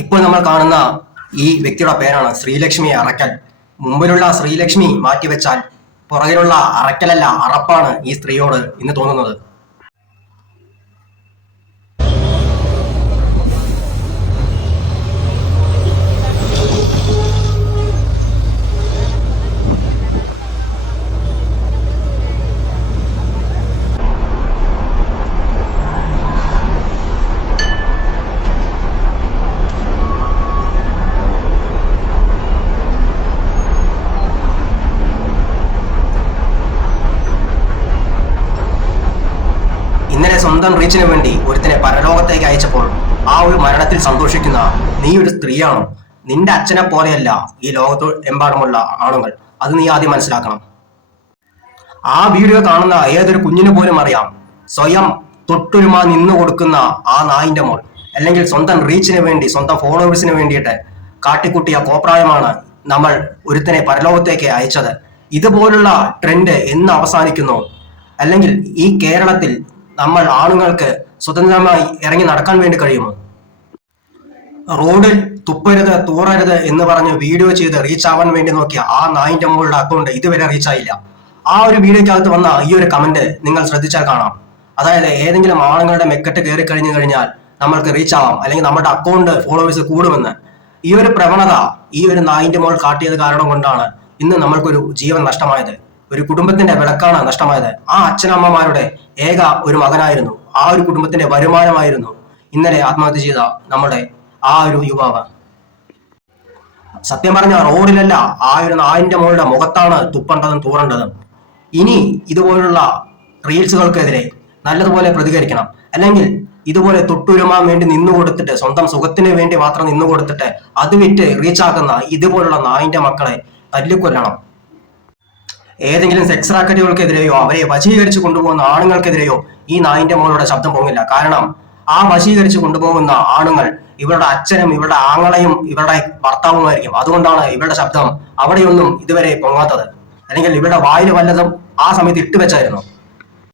ഇപ്പോൾ നമ്മൾ കാണുന്ന ഈ വ്യക്തിയുടെ പേരാണ് ശ്രീലക്ഷ്മി അറക്കൽ. മുമ്പിലുള്ള ശ്രീലക്ഷ്മി മാറ്റിവെച്ചാൽ പുറകിലുള്ള അറക്കലല്ല അറപ്പാണ് ഈ സ്ത്രീയോട് ഇന്ന് തോന്നുന്നത്. ഇന്നലെ സ്വന്തം റീച്ചിന് വേണ്ടി ഒരുത്തിനെ പരലോകത്തേക്ക് അയച്ചപ്പോൾ ആ ഒരു മരണത്തിൽ സന്തോഷിക്കുന്ന നീ ഒരു സ്ത്രീയാണോ? നിന്റെ അച്ഛനെ പോലെയല്ല ഈ ലോകത്ത് എമ്പാടുമുള്ള ആളുകൾ. അത് നീ ആദ്യം മനസ്സിലാക്കണം. ആ വീഡിയോ കാണുന്ന ഏതൊരു കുഞ്ഞിന് പോലും അറിയാം, സ്വയം തൊട്ടുരുമ നിന്നു കൊടുക്കുന്ന ആ നായിന്റെ മോൾ, അല്ലെങ്കിൽ സ്വന്തം റീച്ചിന് വേണ്ടി, സ്വന്തം ഫോളോവേഴ്സിന് വേണ്ടിയിട്ട് കാട്ടിക്കുട്ടിയ കോപ്രായമാണ് നമ്മൾ ഒരുത്തിനെ പരലോകത്തേക്ക് അയച്ചത്. ഇതുപോലുള്ള ട്രെൻഡ് എന്ന് അവസാനിക്കുന്നു? അല്ലെങ്കിൽ ഈ കേരളത്തിൽ നമ്മൾ ആണുങ്ങൾക്ക് സ്വതന്ത്രമായി ഇറങ്ങി നടക്കാൻ വേണ്ടി കഴിയുമോ? റോഡിൽ തുപ്പരുത് തൂറരുത് എന്ന് പറഞ്ഞ് വീഡിയോ ചെയ്ത് റീച്ച് ആവാൻ വേണ്ടി നോക്കിയ ആ നായിന്റെ മോളുടെ അക്കൗണ്ട് ഇതുവരെ റീച്ച് ആയില്ല. ആ ഒരു വീഡിയോക്കകത്ത് വന്ന ഈ ഒരു കമന്റ് നിങ്ങൾ ശ്രദ്ധിച്ചാൽ കാണാം. അതായത് ഏതെങ്കിലും ആണുങ്ങളുടെ മെക്കെട്ട് കയറി കഴിഞ്ഞാൽ നമ്മൾക്ക് റീച്ച് ആവാം, അല്ലെങ്കിൽ നമ്മുടെ അക്കൗണ്ട് ഫോളോവേഴ്സ് കൂടുമെന്ന്. ഈ ഒരു പ്രവണത ഈ ഒരു നായിന്റെ മോൾ കാട്ടിയത് കാരണം കൊണ്ടാണ് ഇന്ന് നമ്മൾക്കൊരു ജീവൻ നഷ്ടമായത്. ഒരു കുടുംബത്തിന്റെ വിളക്കാണ് നഷ്ടമായത്. ആ അച്ഛനമ്മമാരുടെ ഏക ഒരു മകനായിരുന്നു, ആ ഒരു കുടുംബത്തിന്റെ വരുമാനമായിരുന്നു ഇന്നലെ ആത്മഹത്യ ചെയ്ത നമ്മുടെ ആ ഒരു യുവാവ്. സത്യം പറഞ്ഞ റോഡിലല്ല, ആ ഒരു നായിന്റെ മോളുടെ മുഖത്താണ് തുപ്പേണ്ടതും തൂറേണ്ടതും. ഇനി ഇതുപോലുള്ള റീൽസുകൾക്കെതിരെ നല്ലതുപോലെ പ്രതികരിക്കണം. അല്ലെങ്കിൽ ഇതുപോലെ തൊട്ടുരുമാൻ വേണ്ടി നിന്നു കൊടുത്തിട്ട്, സ്വന്തം സുഖത്തിന് വേണ്ടി മാത്രം നിന്നു കൊടുത്തിട്ട് അത് വിറ്റ് റീച്ചാക്കുന്ന ഇതുപോലുള്ള നായിന്റെ മക്കളെ തല്ലിക്കൊല്ലണം. ഏതെങ്കിലും സെക്സ് റാക്കറ്റുകൾക്കെതിരെയോ അവരെ വശീകരിച്ച് കൊണ്ടുപോകുന്ന ആണുങ്ങൾക്കെതിരെയോ ഈ നായിന്റെ മോളുടെ ശബ്ദം പോകില്ല. കാരണം ആ വശീകരിച്ച് കൊണ്ടുപോകുന്ന ആണുങ്ങൾ ഇവരുടെ അച്ഛനും ഇവരുടെ ആങ്ങളെയും ഇവരുടെ ഭർത്താവുമായിരിക്കും. അതുകൊണ്ടാണ് ഇവരുടെ ശബ്ദം അവിടെയൊന്നും ഇതുവരെ പൊങ്ങാത്തത്. അല്ലെങ്കിൽ ഇവരുടെ വായിൽ വല്ലതും ആ സമയത്ത് ഇട്ടുവെച്ചായിരുന്നു.